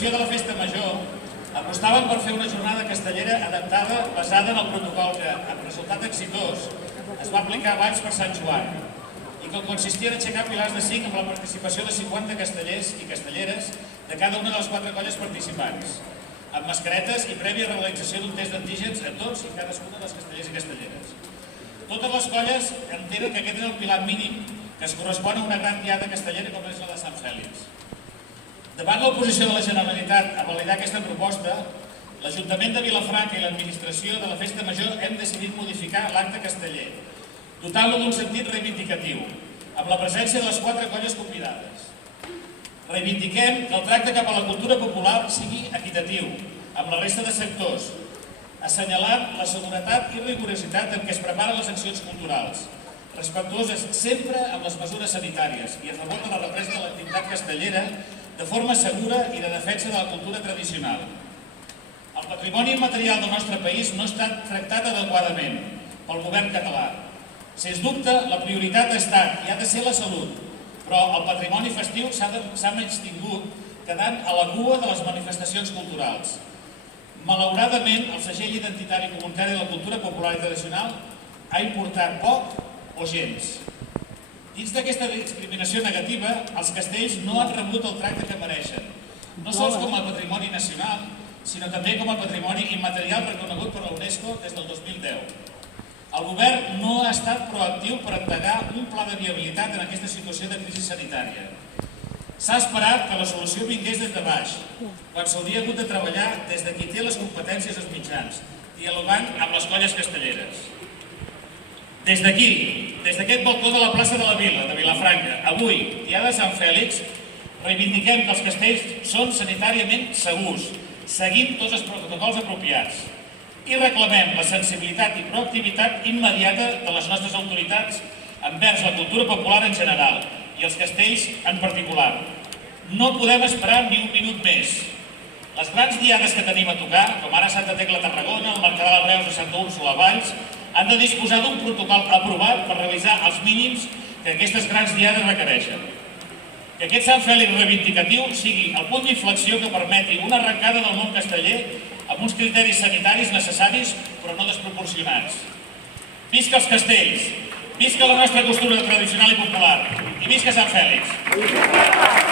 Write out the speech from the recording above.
l'organització de la Festa Major apostaven per fer una jornada castellera adaptada basada en el protocol que, amb resultat exitós, es va aplicar abans per Sant Joan i que consistia en aixecar pilars de 5 amb la participació de 50 castellers i castelleres de cada una de les 4 colles participants, amb mascaretes i prèvia realització d'un test d'antígens a tots i cadascuna dels castellers i castelleres. Totes les colles entenen que aquest és el pilar mínim que es correspon a una gran diada castellera com és la de Sant Fèlix. Davant l'oposició de la Generalitat a validar aquesta proposta, l'Ajuntament de Vilafranca i l'administració de la Festa Major hem decidit modificar l'acte casteller, dotant-lo d'un sentit reivindicatiu, amb la presència de les 4 colles convidades. Reivindiquem que el tracte cap a la cultura popular sigui equitatiu, amb la resta de sectors, assenyalant la seguretat i rigorositat amb què es preparen les accions culturals, respectuoses sempre amb les mesures sanitàries i a favor de la represa de l'activitat castellera de forma segura i de defensa de la cultura tradicional. El patrimoni immaterial del nostre país no ha estat tractat adequadament pel govern català. Sens dubte, la prioritat ha estat i ha de ser la salut, però el patrimoni festiu s'ha menystingut quedant a la cua de les manifestacions culturals. Malauradament, el segell identitari comunitari de la cultura popular i tradicional ha importat poc o gens. Dins d'aquesta discriminació negativa, els castells no han rebut el tracte que mereixen, no sols com a patrimoni nacional, sinó també com a patrimoni immaterial reconegut per la UNESCO des del 2010. El govern no ha estat proactiu per endegar un pla de viabilitat en aquesta situació de crisi sanitària. S'ha esperat que la solució vingués des de baix, quan s'hauria hagut de treballar des de qui té les competències als mitjans, dialogant amb les colles castelleres. Des d'aquí, des d'aquest balcó de la plaça de la Vila, de Vilafranca, avui, diada de Sant Fèlix, reivindiquem que els castells són sanitàriament segurs, seguint tots els protocols apropiats, i reclamem la sensibilitat i proactivitat immediata de les nostres autoritats envers la cultura popular en general i els castells en particular. No podem esperar ni un minut més. Les grans diades que tenim a tocar, com ara Santa Tecla a Tarragona, el Mercadal a Reus o Santa Úrsula a Valls, han de disposar d'un protocol aprovat per realitzar els mínims que aquestes grans diades requereixen. Que aquest Sant Fèlix reivindicatiu sigui el punt d'inflexió que permeti una arrencada del món casteller amb uns criteris sanitaris necessaris però no desproporcionats. Visca els castells, visca la nostra cultura tradicional i popular i visca Sant Fèlix!